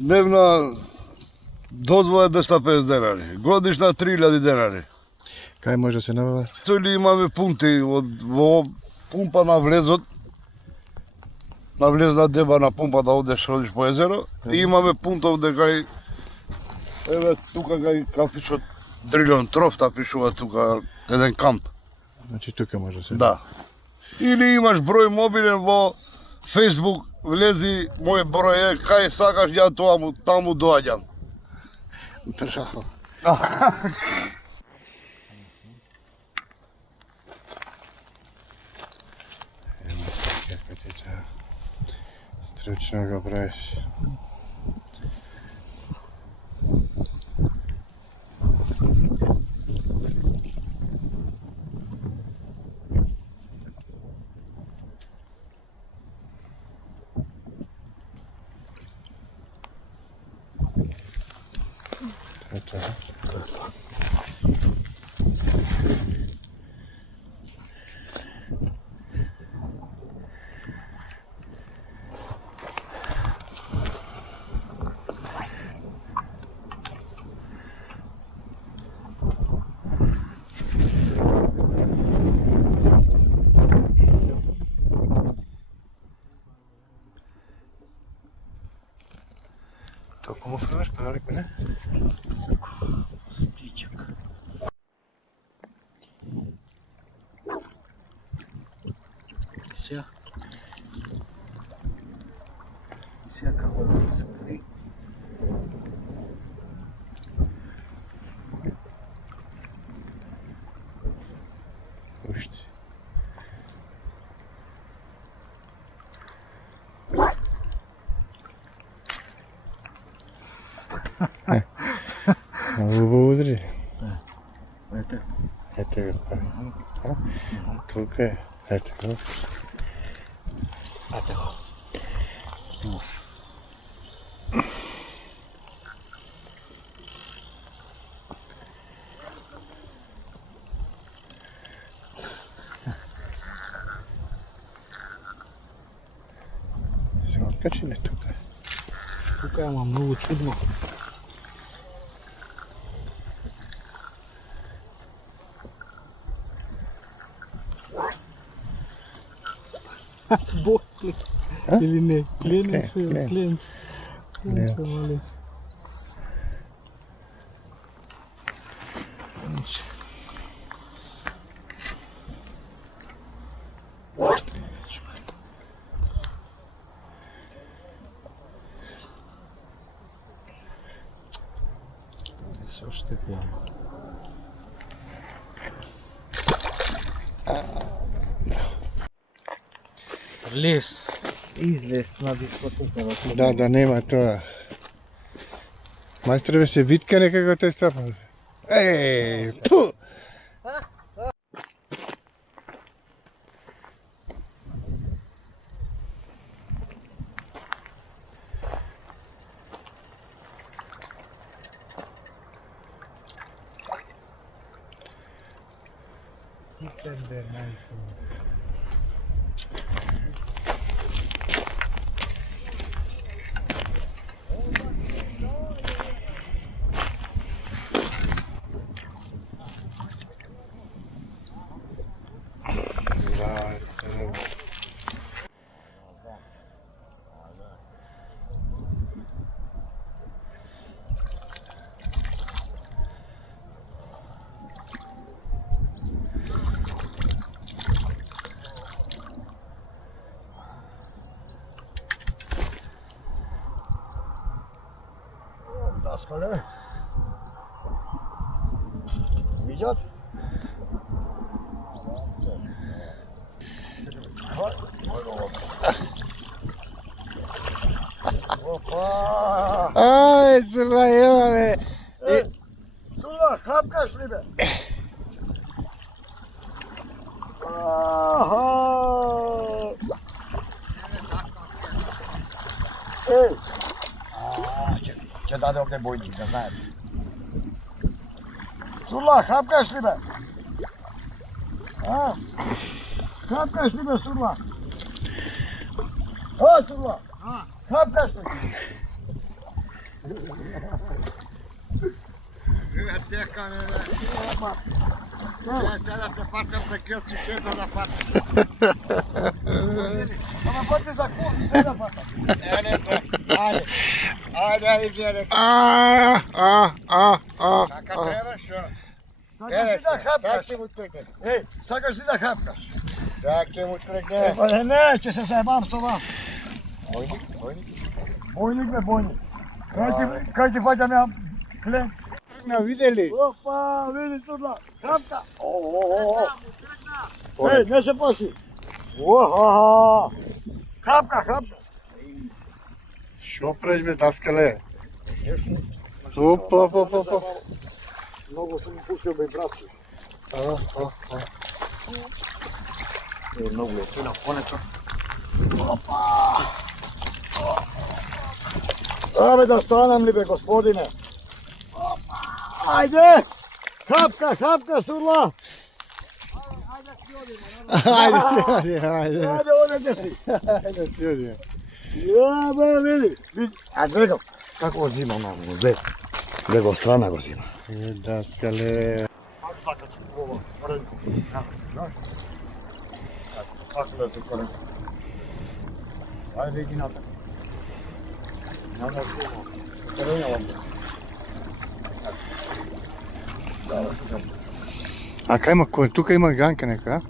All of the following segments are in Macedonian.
Дневна дозвола е 250 денари, годишна 3000 денари. Кај може да се набават? Или имаме пункти во пумпа на влезот, на влезна деба на пумпа да одиш по езеро, и имаме пунктов дека еве тука кај кафичот Дрилон Трофта пишува тука еден камп. Значи тука може да се. Да. Или имаш број мобилен во Facebook, влези мој број е, кај сакаш ја таму доаѓам. Браво. Како ти тоа стручно го правиш. Толку му фрлаш, паралик мене? Спличак. Сега како да се спри. Уште. Убаво удри. Ете. Ете го па. Тука е. Ете го. Ете го. Се откачи не тука. Тука е многу чудно. Бот или не? Клен, клен. Клен се малец. Со што е? Лес, излез на дискотека. Да, нема тоа. Мајстре се витка некако те стапа. Еј, пу! Септембер, мајко. Daskale. Видят? Опа! Ај, Сула, ева бе. Сула, хапкаш ли бе? Аха! Ей! Ќе даде овде бојник, да знаете. Сула, хапкаш ли бе? А? Хапкаш ли бе, Сула? А, Сула? Хапкаш ли? Teka, ne. Ja sada te patam da kesu šedo da patam. Ama hoće za kurs, sve da patam. Ne znam, ajde. Ajde, Gere. Kaka trebaš, što? Sakaš li da hapkaš? Sad će mu trgne. Ej, sakaš li da hapkaš? Sad će mu trgne. Pa neće se zajebam s tobom. Bojnik. Bojnik me bojnik. Kaj ti fađam ja klen? Videli? Opa, vidi sudla. Hapka. Ej, ne se posi. Oha. Hapka. Що преш бе, даскале? Опа. Mnogo sam pustio me braću. Mnogo je tu na poneko. Opa! Ave da stanem li be, gospodine. Opa! Ajde! Hapka, surla! Ajde. Ajde, ode gdje si. Ajde, ti odjem. Ja, be, vidi. A Grego, kako go zima malo, Grego, strana go zima. Даскале. Ajde, idi natak. А кај има кој? Тука има ганка нека, а?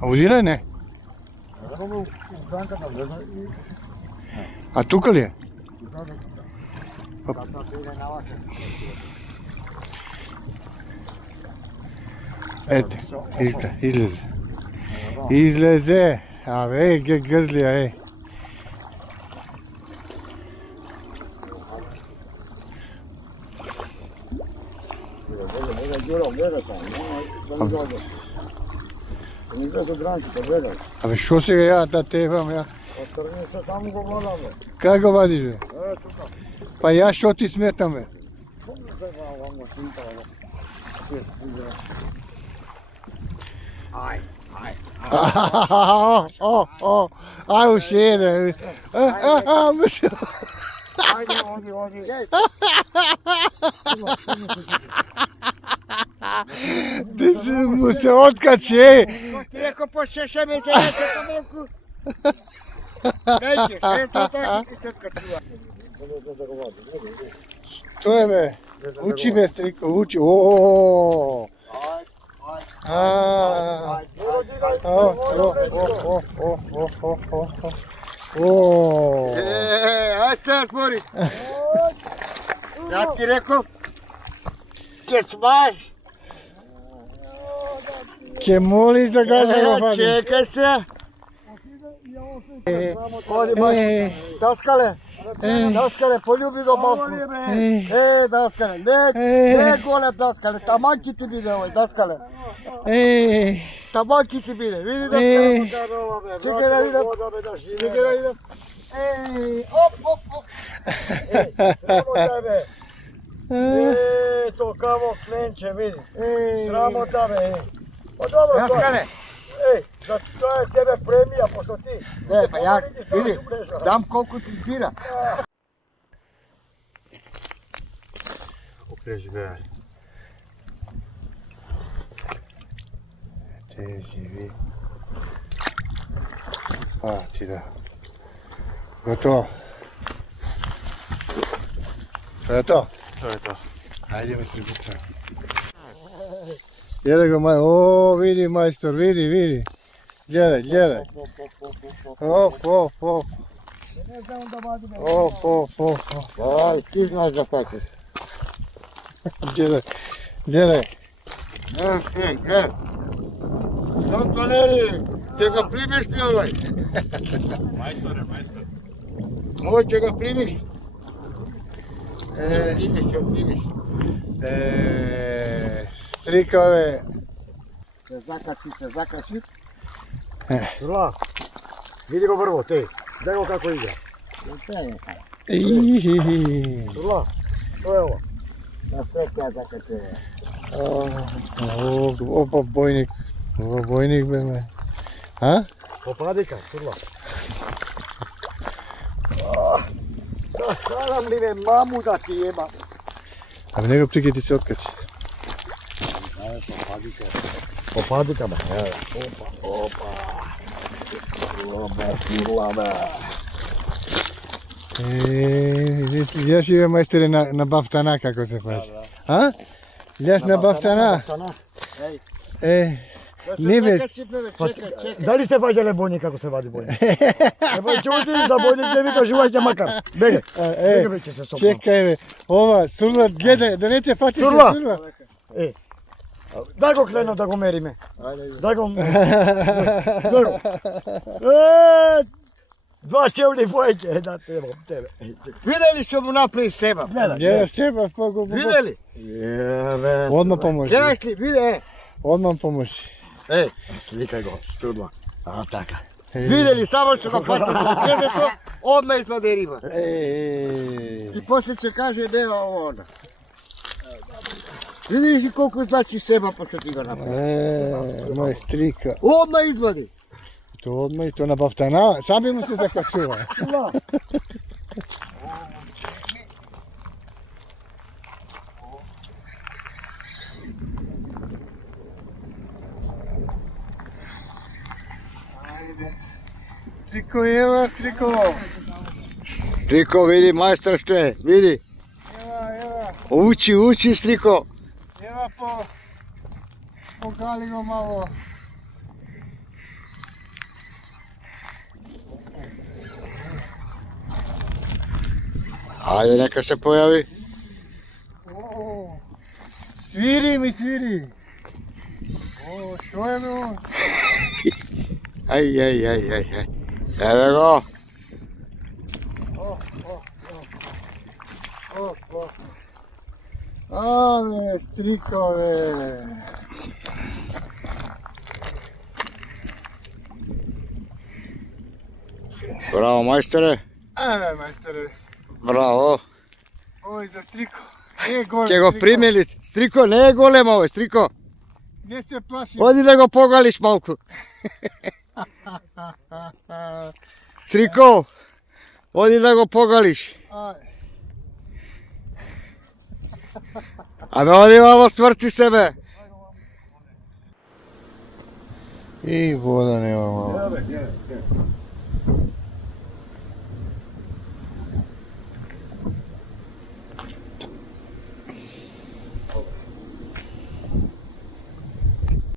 А озира не? А тука ли е? Ете, излезе. Излезе. Абе, ге гъзлия, ей. Абе, шо сега ја да тебам ја? Отрни се, таму го владам, бе. Как го вадиш, бе? Тука. Па ја шо ти сметам, бе? Ај, ушеде. Ajde, odi. Ти му се откачи. Ti rekao, pošće me zajedno to mogu. Neće, to tako ti se otkačuva. Тоа е, бе. Учи, бе, стрико, учи. Ооо. Aj se otmori. Ja ti rekao, če smaš. Ке моли за газа го вади. Čekaj se. Odi, maj. Daskale, poljubi do balku. Daskale, ne goleb daskale, tamanki ti bide ovaj, daskale. Tamanki ti bide, vidi daskale. Čekaj da vidim. Op. Sramo tebe. To kavo klenče, vidi. Sramo tebe. Pa dobro, Daskale. to je tebe premija, pošto ti... Ne, pa ja, vidi, dam koliko ti zbira. Окрежи, бе. Те живи. Ти да. Готово. Тоа е тоа? Тоа е тоа. Ајде ме стрибуца. Гледај го, мај. О, види, мајстор, види. Гледај. Оп. Ne znam da vadim. Оп. Aj, ti znaš da tako. Гледај. Antonelli, će ga primiš ti ovaj? Majstore. Ovo će ga primiš? Primiš. Стрикове. Se zakači. Zrla, vidi go prvo, te. Daj go kako igra. Zrla, to je ovo. Опа, бойник. Ова бойник бе ме. А? Popadika, zrla. Da staram li me mamu da ti jeba. A v него прикети се откачи. Popadika ba. Opa. Јас живе мајсторе на бафтана како се фаќа. А? Јас на бафтана. Не бе. Дали сте ваѓале боњи како се вади боњи? Ебај чути за боњи ќе вика жувајте макар. Беге. Беге ќе се сопна. Чекај бе. Ова сурла гледај да не те фати Сурла. сурла. Дай го клено да го мериме. Дай го. Два чевли бојке да тебе. Видели што му направи Себа? Ја себе погу. Видели? Одма помоши. Гледаш ли? Виде? Одма помоши. Викај го, студва. Така. Видели само што го фатите во гезето, одма измаде риба. И после ќе каже не ово. Видиш ли колку значи Себа па што ти го направи? Мој стрика. Одма извади. То одма и то на бафтана, сами му се закачува. Стрико, ева, стрико. Стрико, види мајстор што е, види. Ева, Учи, Стрико. ева покали го мало. Ајде, нека се појави. Свири ми, свири. Што е бе? Ај. Еве го. Абе, стрико, бе. Браво, мајсторе. Абе, мајсторе. Браво. Ој за стрико. Не е голем. Ќе го Стрико. примели. Стрико, не е голем овој, Стрико. Не се плаши. Оди да го погалиш малку. Стрико, оди да го погалиш. Ај. Абе, оди мало стврти себе. И вода нема мало.